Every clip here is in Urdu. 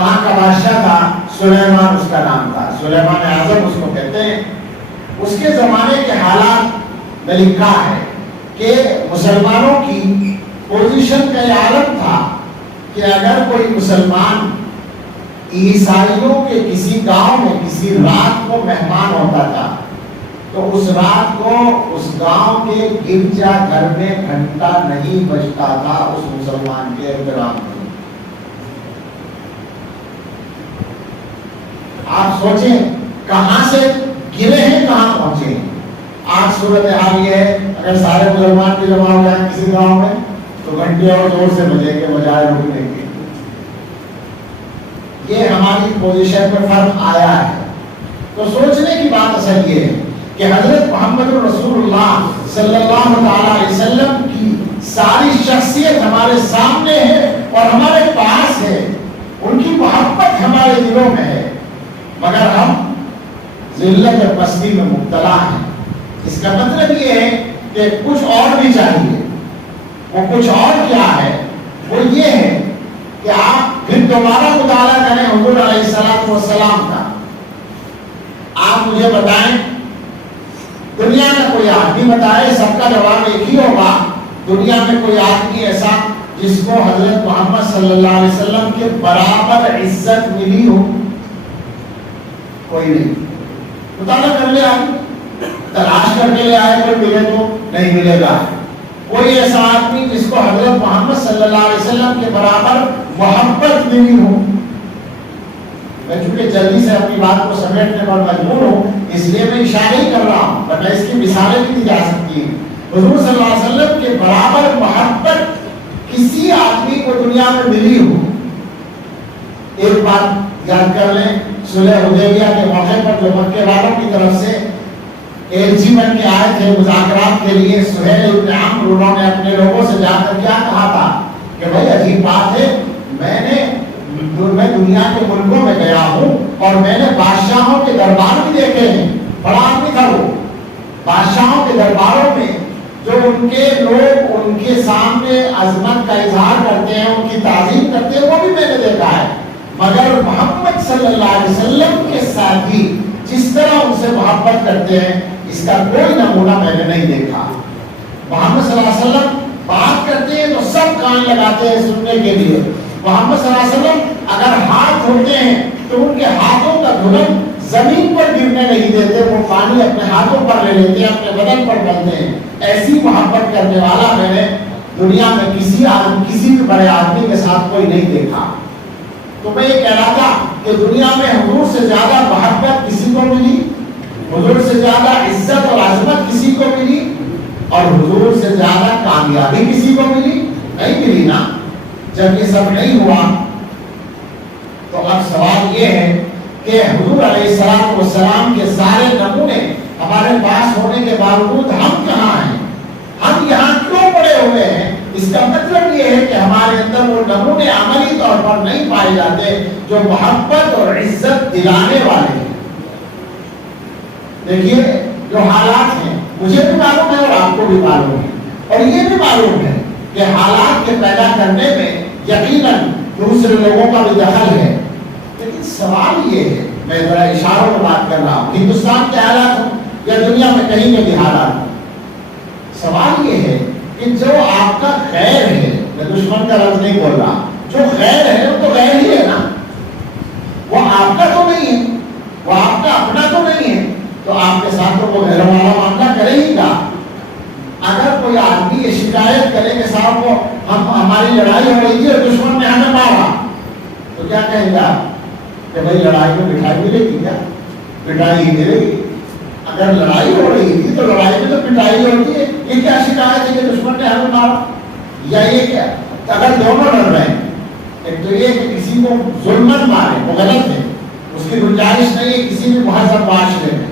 وہاں کا بادشاہ تھا سلیمان، اس کا نام تھا، سلیمان اعظم اس کو کہتے ہیں۔ اس کے زمانے کے حالات میں لکھا ہے کہ مسلمانوں کی پوزیشن کا یہ عالم تھا کہ اگر کوئی مسلمان عیسائیوں کے کسی گاؤں میں کسی رات کو مہمان ہوتا تھا تو اس رات کو اس گاؤں کے گرجا گھر میں گھنٹہ نہیں بجتا تھا اس مسلمان کے احترام میں۔ آپ سوچیں کہاں سے گرے ہیں کہاں پہنچے ہیں۔ آج صورتحال یہ ہے اگر سارے مسلمان بھی جمع ہو جائیں کسی گاؤں میں تو گھنٹے اور زور سے بجے کے بجائے رکنے کے۔ یہ ہماری پوزیشن میں فرق آیا ہے۔ تو سوچنے کی بات اصل یہ ہے کہ حضرت محمد رسول اللہ صلی اللہ علیہ وسلم کی ساری شخصیت ہمارے سامنے ہے اور ہمارے پاس ہے، ان کی محبت ہمارے دلوں میں ہے، مگر ہم ذلت اور پستی میں مبتلا ہیں۔ اس کا مطلب یہ ہے کہ کچھ اور بھی چاہیے۔ وہ کچھ اور کیا ہے؟ وہ یہ ہے کہ آپ پھر دوبارہ مطالعہ کریں حضور علیہ السلام کا۔ آپ مجھے بتائیں، دنیا میں کوئی آدمی بتائے، سب کا جواب ایک ہی ہوگا، دنیا میں کوئی آدمی ایسا جس کو حضرت محمد صلی اللہ علیہ وسلم کے برابر عزت ملی ہو؟ کوئی نہیں۔ مطالعہ کر لے، آپ تلاش کر کے لے آئے، کوئی ملے تو نہیں ملے گا۔ کوئی ایسا آدمی جس کو حضرت محمد صلی اللہ علیہ وسلم کے برابر محبت ملی ہو؟ میں چونکہ جلدی سے اپنی بات کو سمیٹنے پر مجبور ہوں اس لیے میں اشارہ ہی کر رہا ہوں، ورنہ اس کی مثالیں بھی دی جا سکتی ہیں۔ حضور صلی اللہ علیہ وسلم کے برابر محبت کسی آدمی کو دنیا میں ملی ہو؟ ایک بات یاد کر لیں، صلح حدیبیہ کے موقع پر جو مکے والوں کی طرف سے ایلچی بن کے آئے تھے مذاکرات کے لیے، سہیل ابن عمرو، انہوں نے اپنے لوگوں سے جا کر کیا کہا تھا کہ بھائی عجیب بات ہے، میں دنیا کے ملکوں میں گیا ہوں اور میں نے بادشاہوں کے دربار بھی دیکھے ہیں، بڑا آدمی تھا وہ، بادشاہوں کے درباروں میں جو ان کے لوگ ان کے سامنے عظمت کا اظہار کرتے ہیں، ان کی تعظیم کرتے ہیں، وہ بھی میں نے دیکھا ہے، مگر محمد صلی اللہ علیہ وسلم کے ساتھی جس طرح ان سے محبت کرتے ہیں اس کا کوئی نمونہ میں نے نہیں دیکھا۔ محمد صلی اللہ علیہ وسلم بات کرتے ہیں تو سب کان لگاتے ہیں سننے کے لیے۔ محمد صلی اللہ علیہ وسلم اگر ہاتھ دھوتے ہیں تو ان کے ہاتھوں کا دھلن زمین پر گرنے نہیں دیتے، وہ پانی اپنے ہاتھوں پر لے لیتے ہیں، اپنے بدن پر ڈالتے ہیں۔ ایسی محبت کرنے والا میں نے دنیا میں کسی بھی بڑے آدمی کے ساتھ کوئی نہیں دیکھا۔ تو میں یہ کہہ رہا تھا کہ دنیا میں حضور سے زیادہ محبت کسی کو ملی، حضور سے زیادہ عزت اور عظمت کسی کو ملی، اور حضور سے زیادہ کامیابی کسی کو ملی؟ نہیں ملی نا۔ جب یہ سب نہیں ہوا تو اب سوال یہ ہے کہ حضور علیہ السلام کے سارے نمونے ہمارے پاس ہونے کے باوجود ہم کہاں ہیں؟ ہم یہاں کیوں پڑے ہوئے ہیں؟ اس کا مطلب یہ ہے کہ ہمارے اندر وہ نمونے عملی طور پر نہیں پائے جاتے جو محبت اور عزت دلانے والے ہیں۔ دیکھیے جو حالات ہیں، مجھے بھی معلوم ہے اور آپ کو بھی معلوم ہے، اور یہ بھی معلوم ہے کہ حالات کے پیدا کرنے میں یقیناً دوسرے لوگوں کا بھی دخل ہے، لیکن سوال یہ ہے، میں ذرا اشاروں میں بات کر رہا ہوں، ہندوستان کے حالات ہوں یا دنیا میں کہیں کے بھی حالات ہوں، سوال یہ ہے کہ جو آپ کا خیر ہے، میں دشمن کا لفظ نہیں بول رہا، جو خیر ہے وہ تو خیر ہی ہے نا، وہ آپ کا تو نہیں ہے، وہ آپ کا اپنا تو نہیں ہے، تو آپ کے ساتھ تو وہ غیر والا معاملہ کرے ہی گا۔ اگر کوئی آدمی یہ شکایت کرے کہ صاحب وہ ہماری لڑائی ہو رہی تھی اور دشمن نے ہمیں مارا، تو کیا کہیں گا کہ بھائی لڑائی میں مٹھائی ملے گی کیا؟ پٹائی ہی ملے گی۔ اگر لڑائی ہو رہی تھی تو لڑائی میں تو پٹائی ہوتی ہے، یہ کیا شکایت ہے کہ دشمن نے ہمیں مارا؟ یا یہ کیا اگر دونوں لڑ رہے ہیں، ایک تو یہ کہ کسی کو ظلمن مارے وہ غلط ہے، اس کی گنجائش نہیں ہے کسی بھی مہذب معاشرے میں،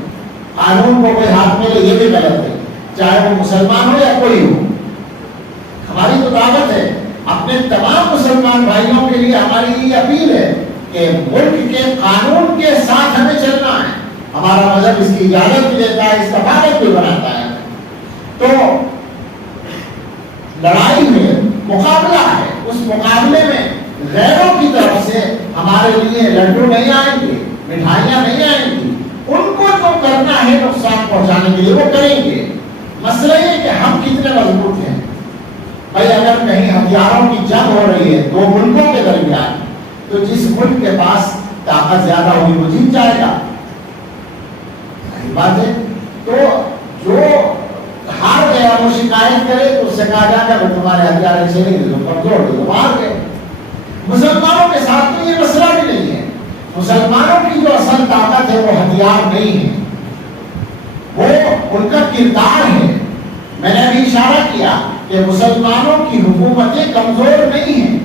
قانون کو کوئی ہاتھ میں لے یہ بھی غلط ہے، چاہے وہ مسلمان ہو یا کوئی ہو۔ ہماری تو دعوت ہے اپنے تمام مسلمان بھائیوں کے لیے، ہماری یہ اپیل ہے کہ ملک کے قانون کے ساتھ ہمیں چلنا ہے، ہمارا مذہب اس کی اجازت بھی دیتا ہے، اس کا باعث بھی بناتا ہے۔ تو لڑائی میں مقابلہ ہے، اس مقابلے میں غیروں کی طرف سے ہمارے لیے لڈو نہیں آئیں گے، مٹھائیاں نہیں آئیں گی، ان کو جو کرنا ہے نقصان پہنچانے کے لیے وہ کریں گے۔ مسئلہ یہ کہ ہم کتنے مضبوط ہیں۔ بھائی اگر کہیں ہتھیاروں کی جنگ ہو رہی ہے دو ملکوں کے درمیان، تو جس ملک کے پاس طاقت زیادہ ہوگی وہ جیت جائے گا، صحیح بات ہے۔ تو جو ہار گیا وہ شکایت کرے تو اس سے کہا جائے گا تمہارے ہتھیار اچھے نہیں تھے، تم کمزور تھے، تم ہار گئے۔ مسلمانوں کے ساتھ تو یہ مسئلہ بھی نہیں ہے۔ مسلمانوں کی جو اصل طاقت ہے وہ ہتھیار نہیں ہے، وہ ان کا کردار ہے۔ میں نے ابھی اشارہ کیا کہ مسلمانوں کی حکومتیں کمزور نہیں ہیں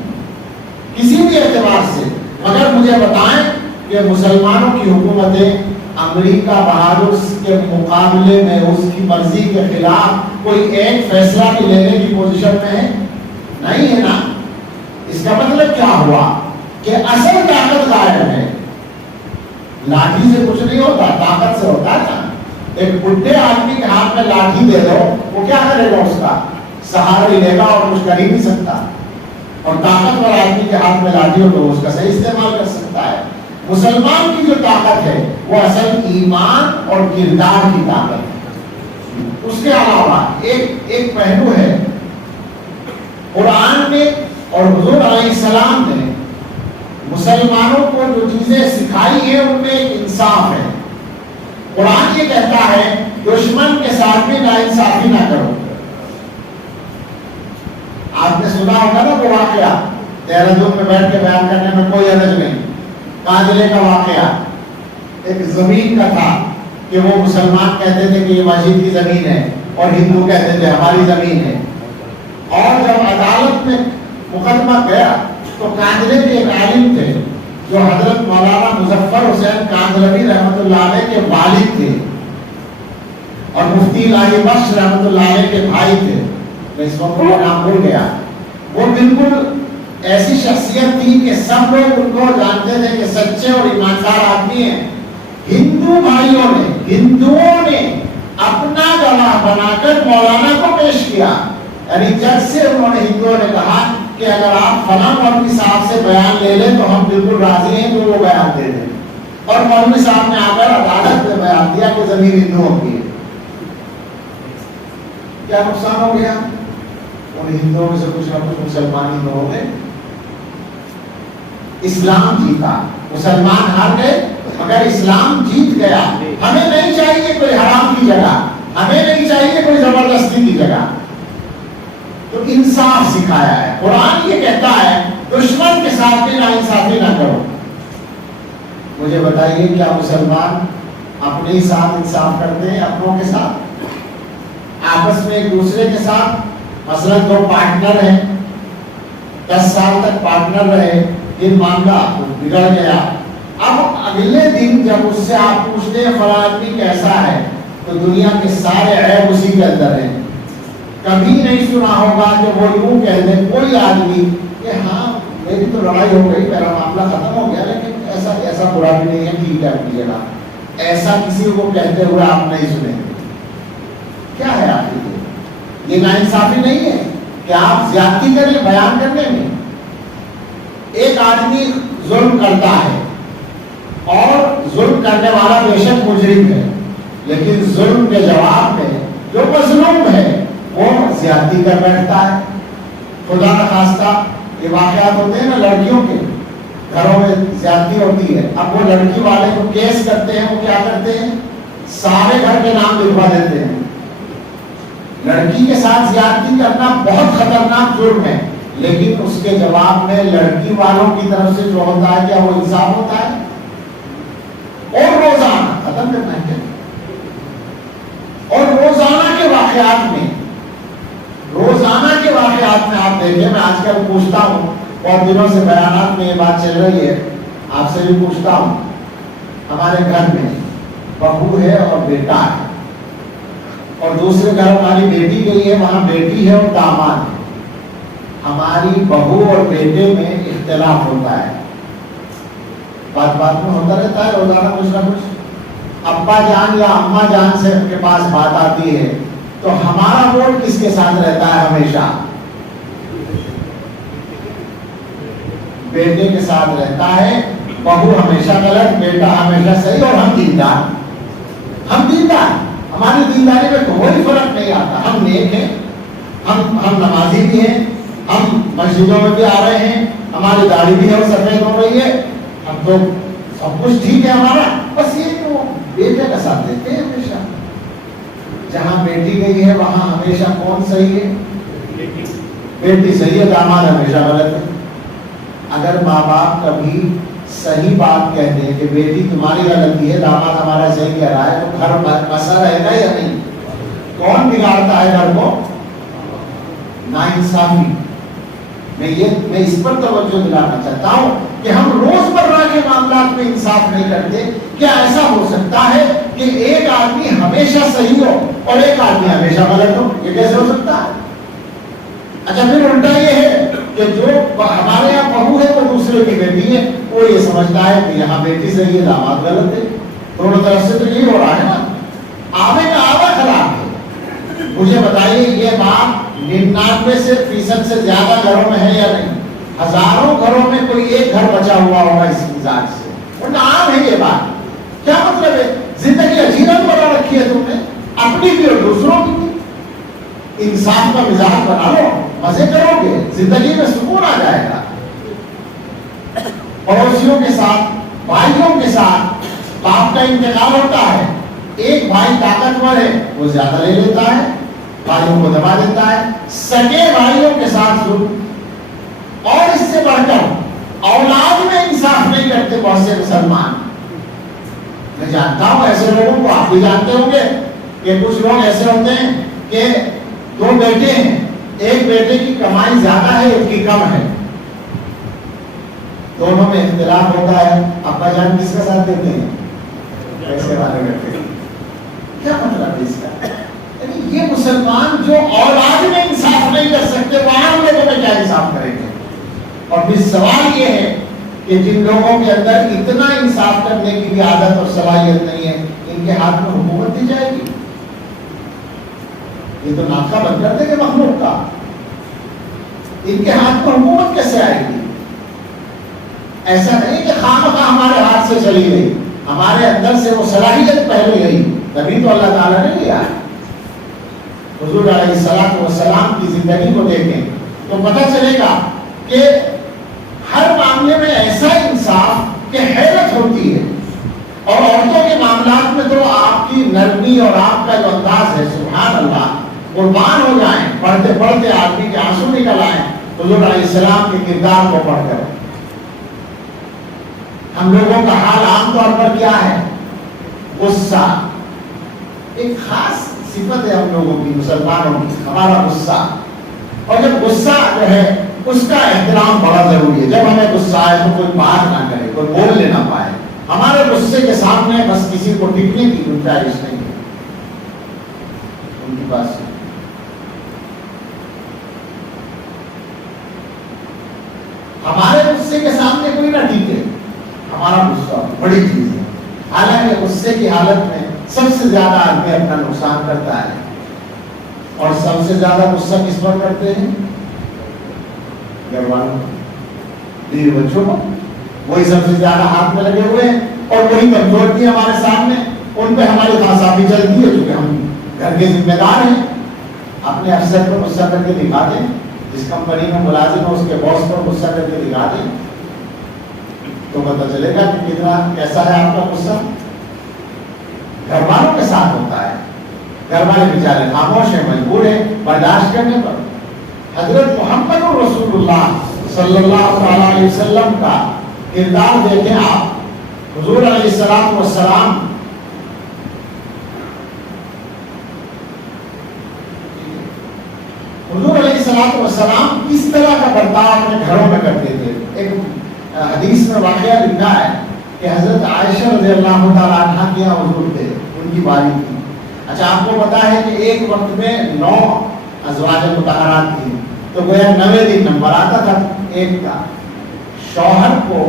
کسی بھی اعتبار سے، مگر مجھے بتائیں کہ مسلمانوں کی حکومتیں امریکہ بہادر کے مقابلے میں اس کی مرضی کے خلاف کوئی ایک فیصلہ بھی لینے کی پوزیشن میں ہے؟ نہیں ہے نا۔ اس کا مطلب کیا ہوا کہ اصل طاقت غائب ہے۔ لاٹھی سے کچھ نہیں ہوتا، طاقت سے ہوتا ہے نا۔ ایک بڈھے آدمی کے ہاتھ میں لاٹھی دے دو، وہ کیا کرے گا؟ اس کا سہارا ہی لے گا اور کچھ کر ہی نہیں سکتا۔ اور طاقتور آدمی کے ہاتھ میں لاٹھی ہو تو اس کا صحیح استعمال کر سکتا ہے۔ مسلمان کی جو طاقت ہے وہ اصل ایمان اور کردار کی طاقت ہے۔ اس کے علاوہ ایک پہلو ہے، قرآن میں اور حضور علیہ السلام نے مسلمانوں کو جو چیزیں سکھائی ہیں ان میں ایک انصاف ہے۔ قرآن یہ کہتا ہے دشمن کے ساتھ بھی ناانصافی نہ کرو۔ آپ نے سنا ہوگا نا وہ واقعہ، دہرادون میں بیٹھ کے بیان کرنے میں کوئی حرج نہیں، قاضلے کا واقعہ۔ ایک زمین کا تھا کہ وہ مسلمان کہتے تھے کہ یہ مسجد کی زمین ہے اور ہندو کہتے تھے ہماری زمین ہے، اور جب عدالت میں مقدمہ گیا تو قاضلے کے ایک عالم تھے جو حضرت مولانا مظفر حسین کاندھلوی رحمۃ اللہ علیہ کے والد تھے اور مفتی الہی بخش رحمۃ اللہ علیہ کے بھائی تھے، میں اس وقت وہ نام بھول گیا۔ وہ بالکل ایسی شخصیت تھی کہ سب لوگ ان کو جانتے تھے کہ سچے اور ایماندار آدمی ہیں۔ ہندوؤں نے اپنا گواہ بنا کر مولانا کو پیش کیا، یعنی جج سے انہوں نے ہندوؤں نے کہا کہ اگر آپ فلاں مولوی صاحب سے بیان لے لیں تو ہم بالکل راضی ہیں کہ وہ بیان دے دیں، اور مولوی صاحب نے آ کر عدالت میں بیان دیا کہ زمین ہندوؤں کی ہے۔ کیا نقصان ہو گیا؟ ان ہندوؤں میں سے کچھ نہ کچھ مسلمان ہندو ہو گئے۔ اسلام جیتا، مسلمان ہار گئے مگر اسلام جیت گیا۔ ہمیں نہیں چاہیے کوئی حرام کی جگہ، ہمیں نہیں چاہیے کوئی زبردستی کی جگہ، تو انصاف سکھایا ہے۔ قرآن یہ کہتا ہے دشمن کے ساتھ بھی ناانصافی نہ کرو۔ مجھے بتائیے کیا مسلمان اپنے ہی ساتھ انصاف کرتے ہیں؟ اپنوں کے ساتھ، آپس میں ایک دوسرے کے ساتھ؟ مثلا دو پارٹنر ہیں، 10 سال تک پارٹنر رہے، یہ معاملہ بگڑ گیا، اب اگلے دن جب اس سے آپ پوچھتے ہیں فلاں آدمی کیسا ہے تو دنیا کے سارے عیب اسی کے اندر ہیں۔ کبھی نہیں سنا ہوگا کہ وہ یوں کہہ دے کوئی آدمی کہ ہاں میری تو لڑائی ہو گئی، میرا معاملہ ختم ہو گیا، لیکن ایسا برا بھی نہیں ہے، ٹھیک ہے کیجیے گا۔ ایسا کسی کو کہتے ہوئے آپ نہیں سنیں گے۔ کیا ہے آپ یہ ناانصافی نہیں ہے کہ آپ زیادتی کریں بیان کرنے میں؟ ایک آدمی ظلم کرتا ہے اور ظلم کرنے والا بے شک مجرم ہے، لیکن ظلم کے جواب میں جو مظلوم ہے وہ زیادتی کر بیٹھتا ہے۔ خدا نخواستہ یہ واقعات ہوتے ہیں نا لڑکیوں کے گھروں میں زیادتی ہوتی ہے، اب وہ لڑکی والے کو کیس کرتے ہیں، وہ کیا کرتے ہیں سارے گھر کے نام لکھوا دیتے ہیں۔ لڑکی کے ساتھ زیادتی کرنا بہت خطرناک جرم ہے، لیکن اس کے جواب میں لڑکی والوں کی طرف سے جو ہوتا ہے کیا وہ انصاف ہوتا ہے؟ اور روزانہ ختم کرنا ہے، اور روزانہ کے واقعات میں آپ دیکھیں، میں آج کل پوچھتا ہوں، بہت دنوں سے بیانات میں یہ بات چل رہی ہے، آپ سے بھی پوچھتا ہوں، ہمارے گھر میں بہو ہے اور بیٹا ہے، اور دوسرے گھر ہماری بیٹی گئی ہے، وہاں بیٹی ہے اور داماد ہے۔ ہماری بہو اور بیٹے میں اختلاف ہوتا ہے، بات میں ہوتا رہتا ہے روزانہ کچھ نہ کچھ۔ ابا جان یا اماں جان سے کے پاس بات آتی ہے تو ہمارا ووٹ کس کے ساتھ رہتا ہے؟ ہمیشہ بیٹے کے ساتھ رہتا ہے، بہو ہمیشہ غلط، بیٹا ہمیشہ صحیح، اور ہم دیندار، ہماری دینداری میں کوئی فرق نہیں آتا، ہم نیک ہیں، ہم نمازی بھی ہیں، ہم مسجدوں میں بھی آ رہے ہیں، ہماری داڑھی بھی ہے اور سفید ہو رہی ہے، ہم تو سب کچھ ٹھیک ہے ہمارا، بس یہ کہ وہ بیٹے کا ساتھ دیتے ہیں ہمیشہ، جہاں بیٹی گئی ہے وہاں ہمیشہ کون صحیح ہے؟ بیٹی صحیح ہے، داماد ہمیشہ غلط ہے۔ اگر ماں باپ کبھی صحیح بات کہتے ہیں کہ بیٹی تمہاری غلطی ہے، داماد ہمارا صحیح کہہ رہا ہے، تو گھر بسا رہے گا یا نہیں؟ کون بگاڑتا ہے گھر کو؟ ناانصافی۔ میں اس پر توجہ دلانا چاہتا ہوں کہ ہم روزمرہ کے معاملات میں انصاف نہیں کرتے۔ کیا ایسا ہو سکتا ہے کہ ایک آدمی ہمیشہ صحیح ہو اور ایک آدمی ہمیشہ غلط ہو؟ یہ کیسے ہو سکتا ہے؟ اچھا پھر الٹا یہ ہے کہ جو ہمارے یہاں بہو ہے وہ دوسرے کی بیٹی ہے، وہ یہ سمجھتا ہے کہ یہاں بیٹی صحیح ہے داماد غلط ہے۔ دونوں طرف سے تو یہی ہو رہا ہے نا، آوے کا آوا خراب ہے۔ مجھے بتائیے یہ بات 99% سے زیادہ گھروں میں ہے یا نہیں؟ ہزاروں گھروں میں کوئی ایک گھر بچا ہوا ہوگا اس مزاج سے، ورنہ عام ہے یہ بات۔ کیا مطلب ہے؟ زندگی اجیرت بنا رکھی ہے تم نے، اپنی بھی اور دوسروں کی بھی۔ انصاف کا مزاج بنا لو، مزے کرو گے، زندگی میں سکون آ جائے گا۔ پڑوسیوں کے ساتھ، بھائیوں کے ساتھ باپ کا انتقال ہوتا ہے، ایک بھائی طاقتور ہے وہ زیادہ لے لیتا ہے، بھائیوں کو دبا دیتا ہے، سگے بھائیوں کے ساتھ ظلم، اور اس سے بڑھ کر اولاد میں انصاف نہیں کرتے بہت سے مسلمان۔ میں جانتا ہوں ایسے لوگوں کو، آپ بھی جانتے ہوں گے کہ کچھ لوگ ایسے ہوتے ہیں کہ دو بیٹے ہیں، ایک بیٹے کی کمائی زیادہ ہے ایک کی کم ہے، دونوں میں اختلاف ہوتا ہے، ابا جان کس کا ساتھ دیتے ہیں؟ پیسے والے کرتے ہیں۔ کیا مطلب ہے اس کا؟ یعنی یہ مسلمان جو اولاد میں انصاف نہیں کر سکتے وہ عام لوگوں میں کیا انصاف کریں گے؟ اور پھر سوال یہ ہے کہ جن لوگوں کے اندر اتنا انصاف کرنے کی بھی عادت اور صلاحیت نہیں ہے، ان کے ہاتھ میں حکومت دی جائے گی؟ یہ تو ناکہ بند کر دیں گے مخلوق کا، ان کے ہاتھ میں حکومت کیسے آئے گی؟ ایسا نہیں کہ خامخواہ ہمارے ہاتھ سے چلی گئی، ہمارے اندر سے وہ صلاحیت پہلے گئی، تبھی تو اللہ تعالیٰ نے لیا۔ حضور علیہ الصلوۃ والسلام کی زندگی کو دیکھیں تو پتہ چلے گا کہ ہر معاملے میں ایسا انصاف کہ حیرت ہوتی ہے، اور عورتوں کے معاملات میں تو آپ کی نرمی اور آپ کا جو انداز ہے سبحان اللہ، قربان ہو جائیں، پڑھتے پڑھتے آدمی کے آنسو نکل آئیں حضور علیہ السلام کے کردار کو پڑھ کر۔ ہم لوگوں کا حال عام طور پر کیا ہے؟ غصہ ایک خاص صفت ہے ہم لوگوں کی، مسلمانوں کی، ہمارا غصہ۔ اور جب غصہ جو ہے اس کا احترام بڑا ضروری ہے۔ جب ہمیں غصہ آئے تو کوئی بات نہ کرے، کوئی بول لے نہ پائے، ہمارے غصے کے سامنے بس کسی کو ٹکنے کی گنجائش نہیں ہے ان کے پاس۔ ہمارے غصے کے سامنے کوئی نہ ٹکے، ہمارا غصہ بڑی چیز ہے۔ حالانکہ غصے کی حالت میں سب سے زیادہ آدمی اپنا نقصان کرتا ہے، اور سب سے زیادہ غصہ کس پر کرتے ہیں؟ گھر والوں، بیوی بچوں کو، وہی سب سے زیادہ ہاتھ میں لگے ہوئے ہیں، اور وہی کمزور بھی ہمارے سامنے، ان پہ ہماری خاصابی چلتی ہے کیونکہ ہم گھر کے ذمہ دار ہیں۔ اپنے افسر پر غصہ کر کے دکھا دیں، جس کمپنی میں ملازم ہو اس کے باس پر غصہ کر کے دکھا دیں تو پتہ چلے گا کہ کتنا کیسا ہے آپ کا غصہ۔ گھر والوں کے ساتھ ہوتا ہے، گھر والے بیچارے خاموش ہیں، مجبور ہیں برداشت کرنے پر۔ حضرت محمد رسول اللہ صلی اللہ علیہ وسلم کا کردار دیکھیں آپ۔ حضور علیہ السلام والسلام حضور علیہ السلام والسلام کس طرح کا برتاؤ اپنے گھروں میں کرتے تھے۔ ایک حدیث میں واقعہ لکھا ہے کہ حضرت عائشہ رضی اللہ تعالیٰ عنہ کے یہاں حضور تھے، ان کی باری تھی۔ اچھا آپ کو پتا ہے کہ ایک وقت میں 9 ازواج مطہرات تھی، تو گویا 9ویں دن نمبر آتا تھا ایک کا۔ شوہر کو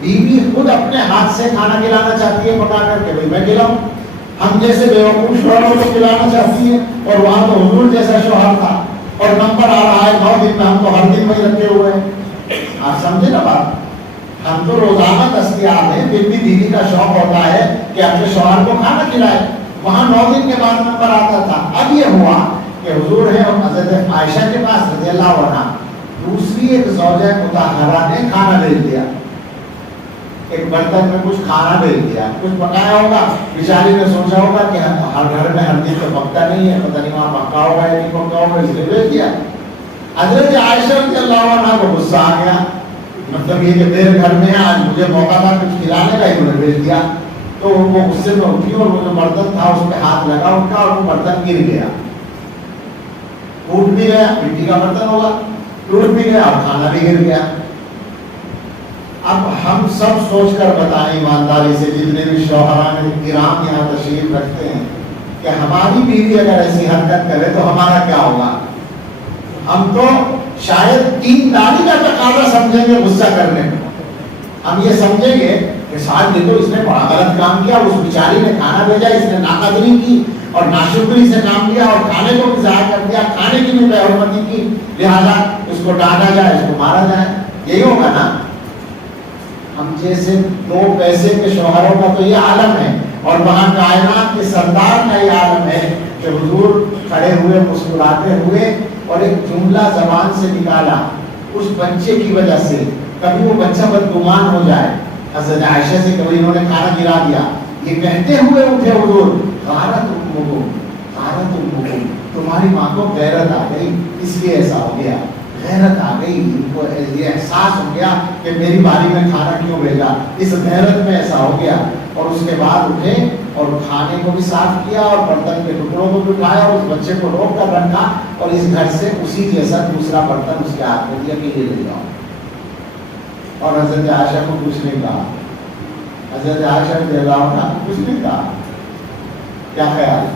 بیوی خود اپنے ہاتھ سے کھانا کھلانا چاہتی ہے پکا کر کے، بھائی میں کھلاؤں، ہم جیسے بیوقوف شوہروں کو کھلانا چاہتی ہے، اور وہاں تو حضور جیسا شوہر تھا، اور نمبر آ رہا ہے 9 دن میں، ہم تو ہر دن وہی رکھے ہوئے ہیں۔ آپ سمجھے نا بات؟ ہم تو روزانہ دستیاب ہیں، پھر بھی بیوی کا شوق ہوتا ہے کہ اپنے شوہر کو کھانا کھلائے. وہاں 9 دن کے بعد نمبر آتا تھا. اب یہ ہوا کہ حضور ہے اور حضرت عائشہ کے پاس رضی اللہ عنہا دوسری ایک زوجہ مطہرہ نے کھانا بھیج دیا، ایک برتن میں کچھ کھانا بھیج دیا، کچھ پکایا ہوگا. بیچاری نے سوچا ہوگا کہ ہر گھر میں ہر دن تو پکتا نہیں ہے، پتہ نہیں وہاں پکا ہوگا یا نہیں پکا ہوگا، اس لیے بھیج دیا. حضرت عائشہ رضی اللہ عنہا کو غصہ آ گیا، مطلب یہ کہ میرے گھر میں آج مجھے موقع تھا کچھ کھلانے کا، انہوں نے بھیج دیا. تو وہ غصے میں اٹھی اور وہ جو برتن تھا اس پہ ہاتھ لگا ان کا اور وہ برتن گر گیا، ٹوٹ بھی گیا. مٹی کا برتن ہوگا، ٹوٹ بھی گیا اور کھانا بھی گر گیا. اب ہم سب سوچ کر بتائیں ایمانداری سے، جتنے بھی شوہران کرام یہاں تشریف رکھتے ہیں، کہ ہماری بیوی اگر ایسی حرکت کرے تو ہمارا کیا ہوگا؟ ہم تو شاید دینداری کا تقاضا سمجھیں گے غصہ کرنے میں. ہم یہ سمجھیں گے کہ شاید یہ تو اس نے بڑا غلط کام کیا، اس بیچاری نے کھانا بھیجا، اس نے ناقدری کی اور ناشکری سے کام لیا اور کھانے کو بھی ضائع کر دیا، کھانے کی بھی بے حرمتی کی، لہٰذا اس کو ڈانٹا جائے، اس کو مارا جائے. یہی ہوگا نا؟ ہم جیسے 2 پیسے کے شوہروں کا تو یہ عالم ہے، اور وہاں کائنات کے سردار کا یہ عالم ہے کہ حضور کھڑے ہوئے مسکراتے ہوئے اور ایک جملہ زبان سے نکالا اس بچے کی وجہ سے، کبھی وہ بچہ بدگمان ہو جائے. حضرت عائشہ سے کبھی انہوں نے کھانا گرا دیا، یہ کہتے ہوئے اٹھے حضور، غارت امکم، تمہاری ماں کو غیرت آ گئی اس لیے ایسا ہو گیا. غیرت آ گئی، ان کو یہ احساس ہو گیا کہ میری باری میں کھانا کیوں بھیجا، اس غیرت میں ایسا ہو گیا. اور اس کے بعد اٹھے اور کھانے کو بھی صاف کیا اور برتن کے ٹکڑوں کو بھی اٹھایا اور اس بچے کو روک کر رکھا اور اس گھر سے اسی جیسا دوسرا برتن اس کے ہاتھ میں دیا کہ یہ لے جاؤ. اور حضرت عائشہ کو کچھ نہیں کہا، حضرت عائشہ رضی اللہ عنہا کچھ نہیں کہا. کیا خیال؟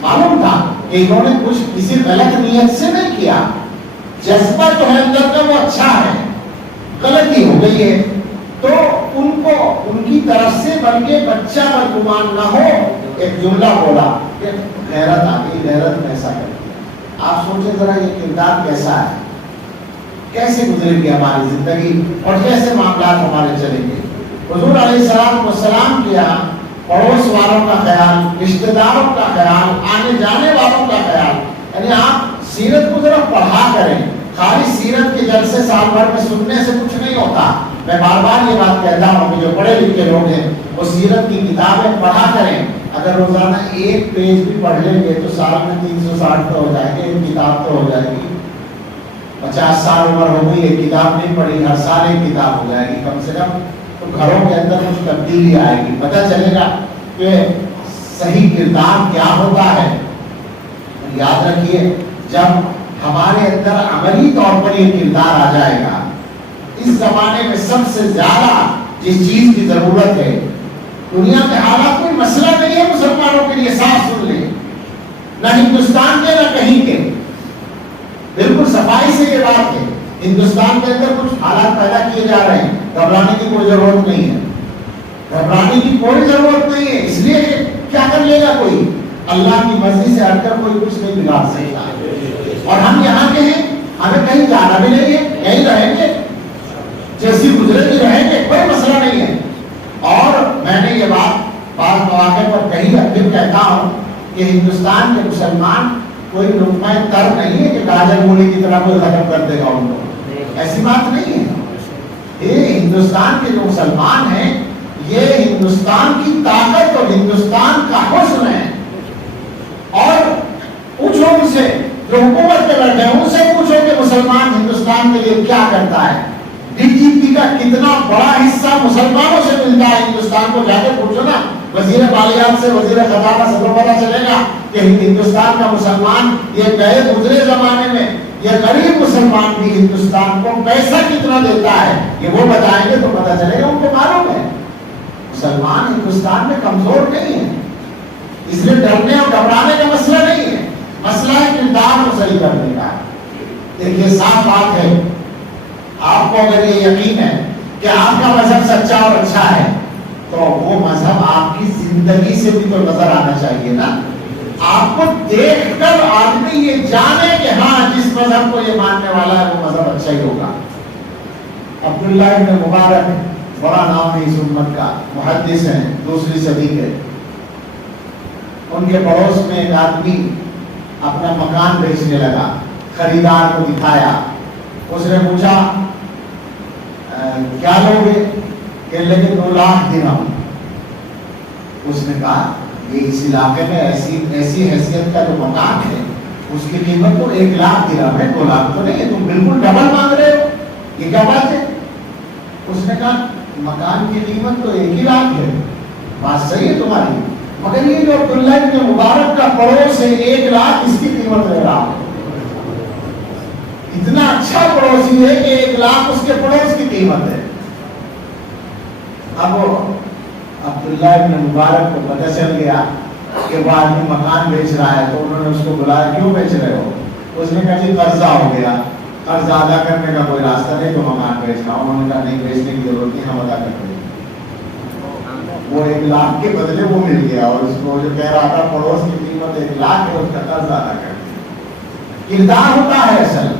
معلوم تھا کہ انہوں نے کچھ کسی غلط نیت سے نہیں کیا، جذبہ جو ہے اندر کا وہ اچھا ہے، غلطی ہو گئی ہے تو ان کو ان کی طرف سے بلکہ بچہ بدگمان نہ ہو ایک جملہ بولا کہ غیرت آ گئی، غیرت میں ایسا کر دیا. آپ سوچیں ذرا یہ کردار کیسا ہے، کیسے گزرے گی ہماری زندگی اور کیسے معاملات ہمارے چلیں گے. حضور علیہ السلام کیا پڑوس والوں کا خیال، رشتہ داروں کا خیال، آنے جانے والوں کا خیال. یعنی آپ سیرت کو ذرا پڑھا کریں، خالی سیرت کے جلسے سال بھر میں سننے سے کچھ نہیں ہوتا. میں بار بار یہ بات کہتا ہوں کہ جو پڑھے لکھے لوگ ہیں وہ سیرت کی کتابیں پڑھا کریں. اگر روزانہ 1 پیج بھی پڑھ لیں گے تو سال میں 360 تو ہو جائیں گے، ایک کتاب تو ہو جائے گی. 50 سال عمر ہو گئی، ایک کتاب نہیں پڑھی، ہر سال ایک کتاب ہو جائے گی کم سے کم. تو گھروں کے اندر کچھ تبدیلی آئے گی، پتہ چلے گا کہ صحیح کردار کیا ہوتا ہے. یاد رکھیے جب ہمارے اندر عملی طور پر یہ کردار آ جائے گا، اس زمانے میں سب سے زیادہ جس چیز کی ضرورت ہے، دنیا کے حالات کوئی مسئلہ نہیں ہے مسلمانوں کے لیے، صاف سن لیں، نہ ہندوستان کے نہ کہیں کے، بالکل صفائی سے یہ بات ہے. ہندوستان کے اندر کچھ حالات پیدا کیے جا رہے ہیں، گھبرانے کی کوئی ضرورت نہیں ہے، گھبرانے کی کوئی ضرورت نہیں ہے. اس لیے کیا کر لے گا کوئی؟ اللہ کی مرضی سے ہٹ کر کوئی کچھ نہیں بگاڑ سکتا. اور ہم یہاں کے ہیں، ہمیں کہیں جانا بھی نہیں ہے، یہیں رہیں گے، جیسی گزرے بھی رہیں گے، کوئی مسئلہ نہیں ہے. اور میں نے یہ بات بعض مواقع پر کہی ہے، پھر کہتا ہوں کہ ہندوستان کے مسلمان کوئی لقمہ تر نہیں ہے کہ گاجر مولی کی طرح کوئی ختم کر دے گا ان کو، ایسی بات نہیں ہے. یہ ہندوستان کے جو مسلمان ہیں یہ ہندوستان کی طاقت اور ہندوستان کا حسن ہے. اور پوچھو ان سے جو حکومت پہ بیٹھے ہیں، ان سے پوچھو کہ مسلمان ہندوستان کے لیے کیا کرتا ہے. ڈی جی پی کا کتنا بڑا حصہ مسلمانوں سے ملتا ہے ہندوستان کو، جا کے پوچھو نا وزیر مالیات سے، وزیر خزانہ سے، تو پتہ چلے گا کہ ہندوستان کا مسلمان یہ گئے گزرے زمانے میں یہ غریب مسلمان بھی ہندوستان کو پیسہ کتنا دیتا ہے، یہ وہ بتائیں گے تو پتہ چلے گا، ان کو معلوم ہے. مسلمان ہندوستان میں کمزور نہیں ہے، اس لیے ڈرنے اور گھبرانے کا مسئلہ نہیں ہے، مسئلہ ہے کردار کو صحیح کرنے کا. دیکھیے صاف بات ہے، آپ کو اگر یہ یقین ہے کہ آپ کا مذہب سچا اور اچھا ہے تو وہ مذہب آپ کی زندگی سے بھی تو نظر آنا چاہیے نا. آپ کو دیکھ کر آدمی یہ جانے کہ ہاں جس مذہب کو یہ ماننے والا ہے وہ مذہب اچھا ہی ہوگا. عبداللہ ابن مبارک بڑا نام ہے اس امت کا، محدث ہیں، دوسری صدی کے۔ ان کے پڑوس میں ایک آدمی اپنا مکان بیچنے لگا، خریدار کو دکھایا، اس نے پوچھا کیا لوگے؟ کہنے لگے 2 لاکھ درہم۔ اس نے کہا یہ اس علاقے میں ایسی حیثیت کا جو مکان ہے اس کی قیمت تو 1 لاکھ درہم ہے، 2 لاکھ تو نہیں ہے، تم بالکل ڈبل مانگ رہے ہو، یہ کیا بات ہے؟ اس نے کہا مکان کی قیمت تو 1 ہی لاکھ ہے، بات صحیح ہے تمہاری، مگر یہ جو عبداللہ ابن مبارک کا پڑوس ہے 1 لاکھ اس کی قیمت لے رہا ہے، اتنا اچھا پڑوسی ہے کہ 1 لاکھ اس کے پڑوس کی قیمت ہے۔ اب عبداللہ ابن مبارک کو پتہ چل گیا کہ وہ آدمی مکان بیچ رہا ہے، تو انہوں نے اس کو بلایا، کیوں بیچ رہے ہو؟ اس نے کہا جی قرضہ ہو گیا، قرض ادا کرنے کا کوئی راستہ نہیں تو مکان بیچ رہا ہوں۔ انہوں نے کہا نہیں، بیچنے کی ضرورت نہیں، ہم ادا کرتے ہیں۔ وہ 1 لاکھ کے بدلے وہ مل گیا، اور اس کو جو کہہ رہا تھا پڑوس کی قیمت 1 لاکھ ہے، اس کا قرض ادا کر دیا۔ کردار ہوتا ہے اصل۔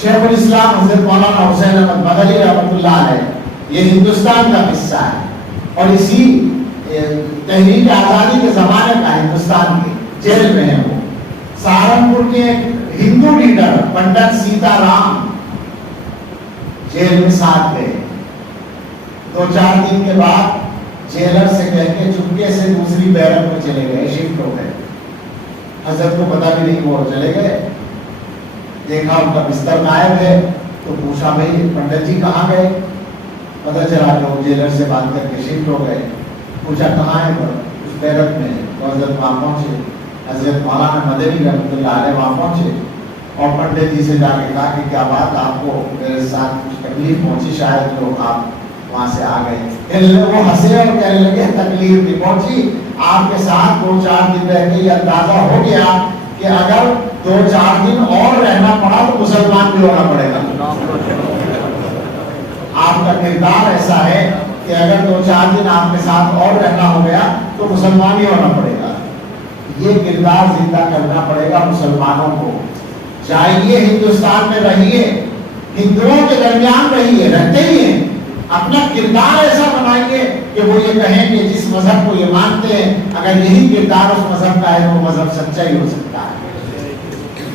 شیخ الاسلام حضرت مولانا حسین احمد مدنی رحمۃ اللہ علیہ، یہ ہندوستان کا قصہ ہے اور اسی تحریک آزادی کے زمانے کا، ہندوستان کے جیل میں ہے وہ۔ سہارنپور کے ایک ہندو لیڈر پنڈت سیتا رام جیل میں ساتھ گئے، 2-4 دن کے بعد جیلر سے کہہ کے چپکے سے دوسری بیرک میں چلے گئے، شفٹ ہو گئے۔ حضرت کو پتہ بھی نہیں، وہ چلے گئے، دیکھا ان کا بستر غائب ہے، تو پوچھا بھائی پنڈت جی کہاں گئے؟ پتہ چلا کہ وہ جیلر سے بات کر کے شفٹ ہو گئے۔ پوچھا کہاں ہے؟ اس بیرک میں۔ تو حضرت وہاں پہنچے، حضرت مولانا مدنی رحمۃ اللہ علیہ وہاں پہنچے اور پنڈت جی سے جا کے کہا کہ کیا بات، آپ کو میرے ساتھ کچھ تکلیف پہنچی شاید تو آپ وہاں سے آ گئے؟ وہ ہنسے اور کہنے لگے تکلیف نہیں پہنچی، آپ کے ساتھ 2-4 دن رہ کے یہ اندازہ ہو گیا کہ اگر 2-4 دن اور رہنا پڑا تو مسلمان بھی ہونا پڑے گا۔ آپ کا کردار ایسا ہے کہ اگر 2-4 دن آپ کے ساتھ اور رہنا ہو گیا تو مسلمان ہی ہونا پڑے گا۔ یہ کردار زندہ کرنا پڑے گا مسلمانوں کو۔ چاہیے ہندوستان میں رہیے، ہندوؤں کے درمیان رہیے، رہتے ہی ہیں، اپنا کردار ایسا بنائیے کہ وہ یہ کہیں کہ جس مذہب کو یہ مانتے ہیں اگر یہی کردار اس مذہب کا ہے تو وہ مذہب سچا ہی ہو سکتا ہے۔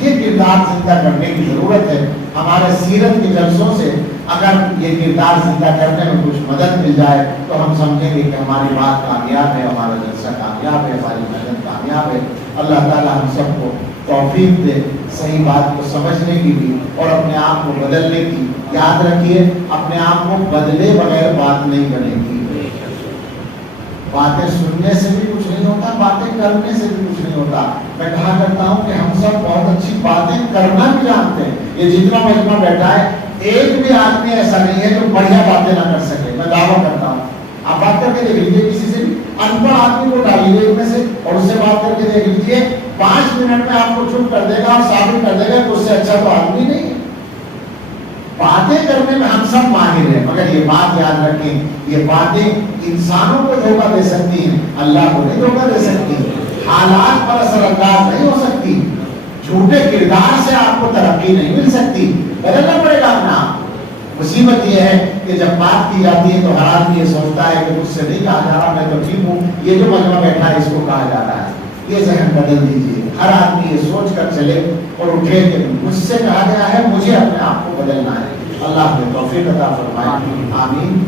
یہ کردار زندہ کرنے کی ضرورت ہے۔ ہمارے سیرت کے جلسوں سے اگر یہ کردار زندہ کرنے میں کچھ مدد مل جائے تو ہم سمجھیں گے کہ ہماری بات کامیاب ہے، ہمارا جلسہ کامیاب ہے، ہماری محنت کامیاب ہے۔ اللہ تعالیٰ ہم سب کو توفیق دے صحیح بات کو سمجھنے کی بھی اور اپنے آپ کو بدلنے کی۔ یاد رکھیے اپنے آپ کو بدلے بغیر بات نہیں بنے گی۔ باتیں سننے سے بھی کچھ نہیں ہوتا، باتیں کرنے سے بھی کچھ نہیں ہوتا۔ میں کہا کرتا ہوں کہ ہم سب بہت اچھی باتیں کرنا بھی جانتے ہیں۔ یہ جتنا مجمع بیٹھا ہے ایک بھی آدمی ایسا نہیں ہے جو بڑھیا باتیں نہ کر سکے، میں دعویٰ کرتا ہوں۔ آپ بات کر کے دیکھ لیجیے کسی سے بھی، ان پڑھ آدمی کو ڈالیے ان میں سے اور اس سے بات کر کے دیکھ لیجیے، 5 منٹ میں آپ کو چپ کر دے گا اور ثابت کر دے گا کہ اس سے اچھا تو آدمی نہیں ہے۔ باتیں کرنے میں ہم سب ماہر ہیں، مگر یہ بات یاد رکھیں یہ باتیں انسانوں کو دھوکہ دے سکتی ہیں، اللہ کو نہیں دھوکہ دے سکتی، حالات پر اثر انداز نہیں ہو سکتی، جھوٹے کردار سے آپ کو ترقی نہیں مل سکتی، بدلنا پڑے گا اپنا۔ مصیبت یہ ہے کہ جب بات کی جاتی ہے تو ہر آدمی یہ سوچتا ہے کہ مجھ سے نہیں کہا جا رہا، میں تو ٹھیک ہوں، یہ جو مجمع بیٹھا ہے اس کو کہا جا رہا ہے۔ یہ ذہن بدل دیجیے، ہر آدمی یہ سوچ کر چلے اور اٹھے کہ مجھ سے کہا گیا ہے، مجھے اپنے آپ کو بدلنا ہے۔ اللہ ہمیں توفیق عطا فرمائے، آمین۔